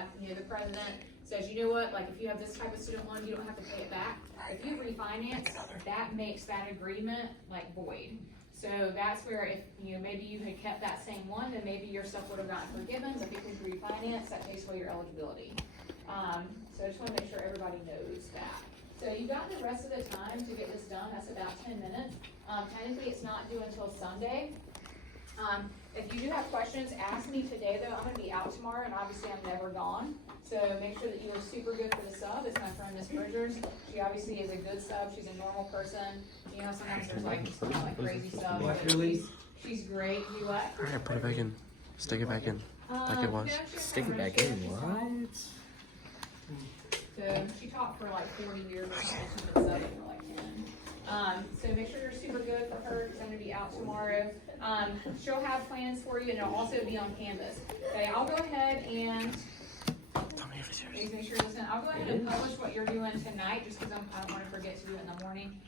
that, the president says, you know what, like if you have this type of student loan, you don't have to pay it back. If you refinance, that makes that agreement like void. So that's where if, maybe you had kept that same one, then maybe your stuff would have gotten forgiven, but because you refinance, that takes away your eligibility. So I just wanna make sure everybody knows that. So you've got the rest of the time to get this done, that's about 10 minutes. Technically it's not due until Sunday. If you do have questions, ask me today though. I'm gonna be out tomorrow and obviously I'm never gone. So make sure that you are super good for the sub. It's my friend Miss Bridgers. She obviously is a good sub. She's a normal person. Sometimes there's like crazy subs. She's great. You what? Alright, put it back in. Stick it back in. Like it was. Stick it back in, what? So she taught for like 40 years or something. She's been subbing for like 10. So make sure you're super good for her because I'm going to be out tomorrow. She'll have plans for you and it'll also be on Canvas. Okay, I'll go ahead and please make sure you listen. I'll go ahead and publish what you're doing tonight just because I don't want to forget to do it in the morning.